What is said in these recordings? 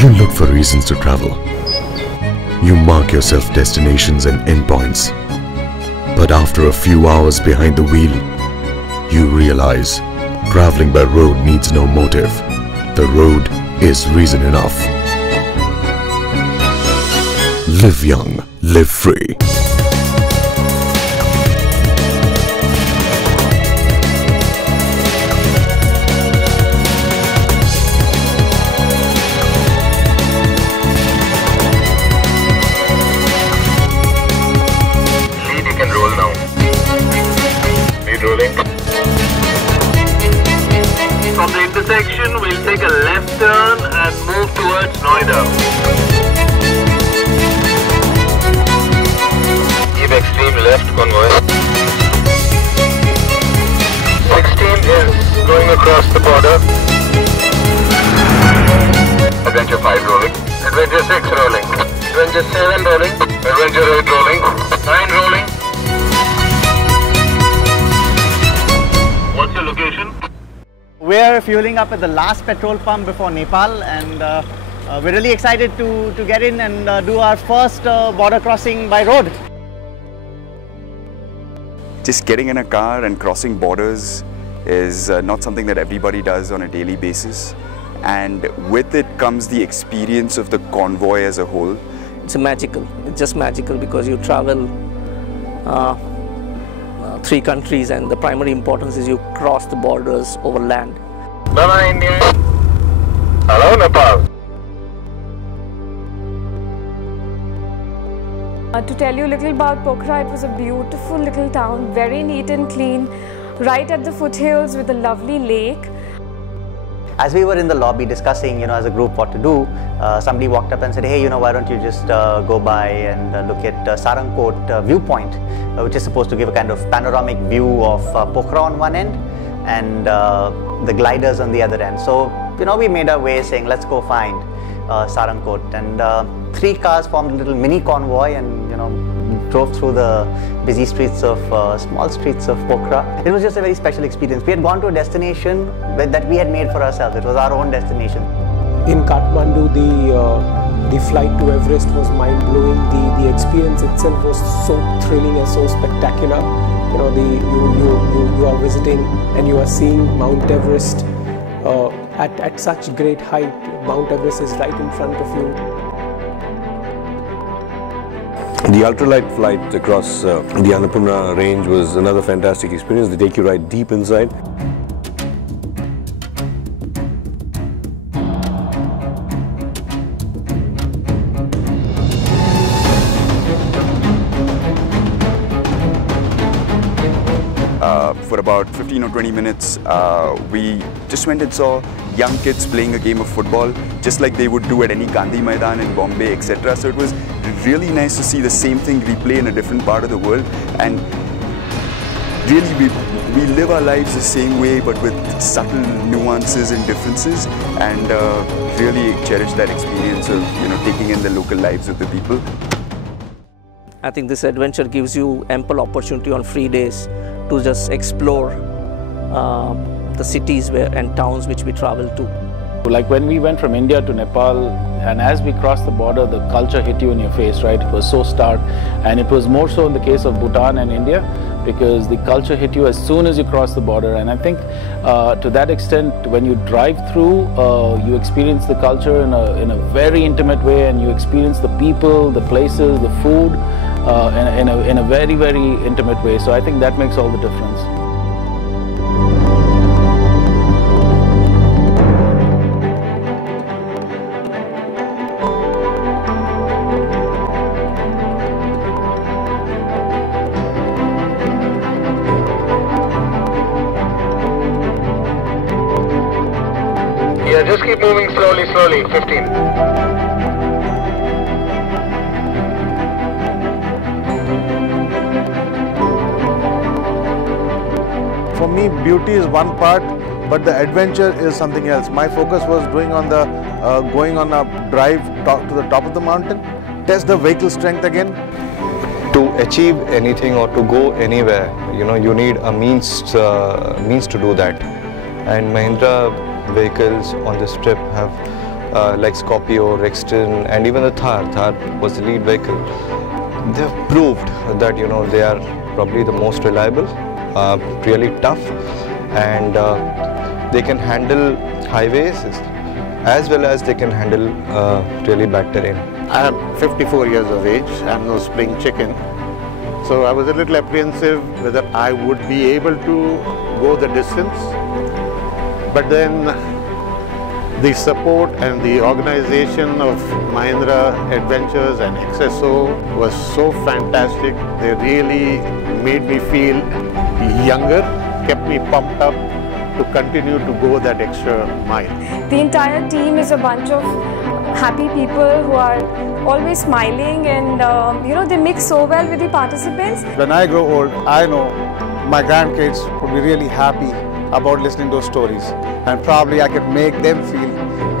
You look for reasons to travel. You mark yourself destinations and endpoints. But after a few hours behind the wheel, you realize traveling by road needs no motive. The road is reason enough. Live young, live free. From the intersection, we'll take a left turn and move towards Noida. Keep extreme left, convoy. 16 is going across the border. Adventure 5 rolling. Adventure 6 rolling. Adventure 7 rolling. Adventure 8 rolling. 9 rolling. What's your location? We're fueling up at the last petrol pump before Nepal, and we're really excited to get in and do our first border crossing by road. Just getting in a car and crossing borders is not something that everybody does on a daily basis, and with it comes the experience of the convoy as a whole. It's magical. It's just magical because you travel 3 countries, and the primary importance is you cross the borders over land. Bye-bye, India. Hello, Nepal. To tell you a little about Pokhara, it was a beautiful little town, very neat and clean, right at the foothills with a lovely lake. As we were in the lobby discussing, as a group what to do, somebody walked up and said, hey, why don't you just go by and look at Sarangkot viewpoint, which is supposed to give a kind of panoramic view of Pokhara on one end and the gliders on the other end. So, we made our way saying, let's go find Sarangkot. And 3 cars formed a little mini convoy and, drove through the busy streets of, small streets of Pokhara. It was just a very special experience. We had gone to a destination that we had made for ourselves. It was our own destination. In Kathmandu, the flight to Everest was mind-blowing. The experience itself was so thrilling and so spectacular. You are visiting and you are seeing Mount Everest at such great height. Mount Everest is right in front of you. The ultralight flight across the Annapurna range was another fantastic experience. They take you right deep inside. For about 15 or 20 minutes, we just went and saw young kids playing a game of football, just like they would do at any Gandhi Maidan in Bombay, etc. So it was really nice to see the same thing replay in a different part of the world, and really we live our lives the same way but with subtle nuances and differences, and really cherish that experience of taking in the local lives of the people. I think this adventure gives you ample opportunity on free days to just explore the cities and towns which we travel to. Like when we went from India to Nepal, and as we crossed the border, the culture hit you in your face, right? It was so stark, and it was more so in the case of Bhutan and India, because the culture hit you as soon as you cross the border. And I think to that extent, when you drive through, you experience the culture in a very intimate way, and you experience the people, the places, the food in a very, very intimate way. So I think that makes all the difference. Yeah, just keep moving slowly, 15. For me, beauty is one part, but the adventure is something else. My focus was going on a drive to the top of the mountain, test the vehicle strength again. To achieve anything or to go anywhere, you need a means to do that. And Mahindra vehicles on this trip have like Scorpio, Rexton, and even the Thar. Thar was the lead vehicle. They've proved that they are probably the most reliable, really tough, and they can handle highways as well as they can handle really bad terrain. I am 54 years of age. I am no spring chicken. So I was a little apprehensive whether I would be able to go the distance. But then the support and the organization of Mahindra Adventures and XSO was so fantastic. They really made me feel younger, kept me pumped up to continue to go that extra mile. The entire team is a bunch of happy people who are always smiling, and they mix so well with the participants. When I grow old, I know my grandkids would be really happy about listening to those stories, and probably I could make them feel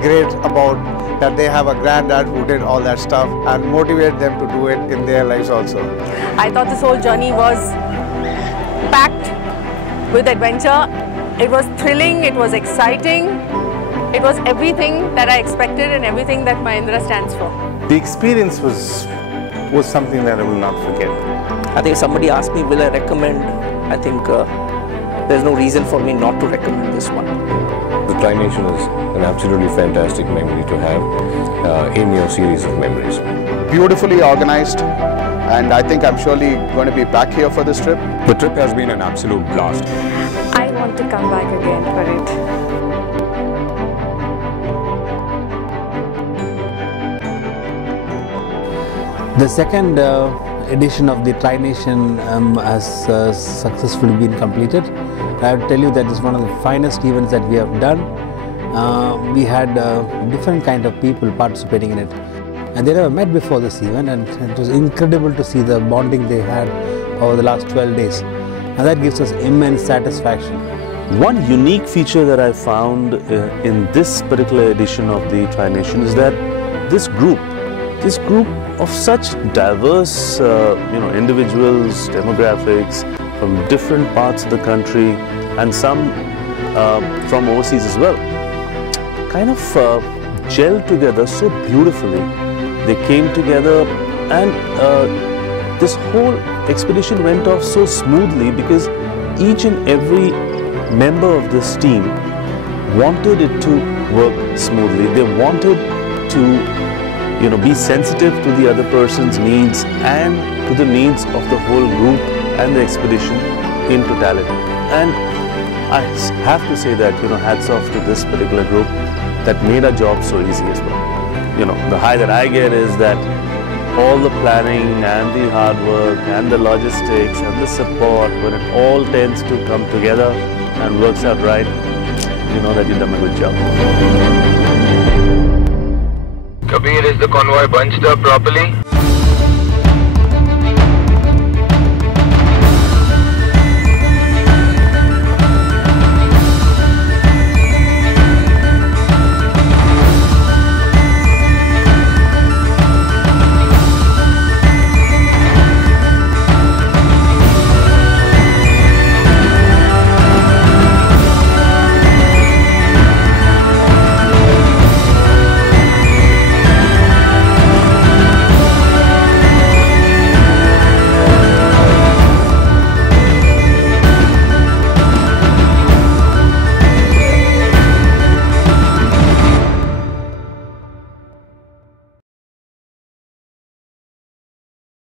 great about that they have a granddad who did all that stuff, and motivate them to do it in their lives also. I thought this whole journey was packed with adventure. It was thrilling, it was exciting, it was everything that I expected and everything that Mahindra stands for. The experience was something that I will not forget. I think if somebody asked me, will I recommend, I think there's no reason for me not to recommend this one. The Tri-Nation is an absolutely fantastic memory to have in your series of memories. Beautifully organized, and I think I'm surely going to be back here for this trip. The trip has been an absolute blast. I want to come back again for it. The second edition of the Tri-Nation has successfully been completed. I have to tell you that it's one of the finest events that we have done. We had different kind of people participating in it, and they never met before this event, and it was incredible to see the bonding they had over the last 12 days, and that gives us immense satisfaction. One unique feature that I found in this particular edition of the Tri-Nation is that this group of such diverse individuals, demographics from different parts of the country, and some from overseas as well, kind of gelled together so beautifully. They came together, and this whole expedition went off so smoothly because each and every member of this team wanted it to work smoothly. They wanted to be sensitive to the other person's needs and to the needs of the whole group and the expedition in totality. And I have to say that, hats off to this particular group that made our job so easy as well. The high that I get is that all the planning and the hard work and the logistics and the support, when it all tends to come together and works out right, you know that you've done a good job. Kabir, is the convoy bunched up properly?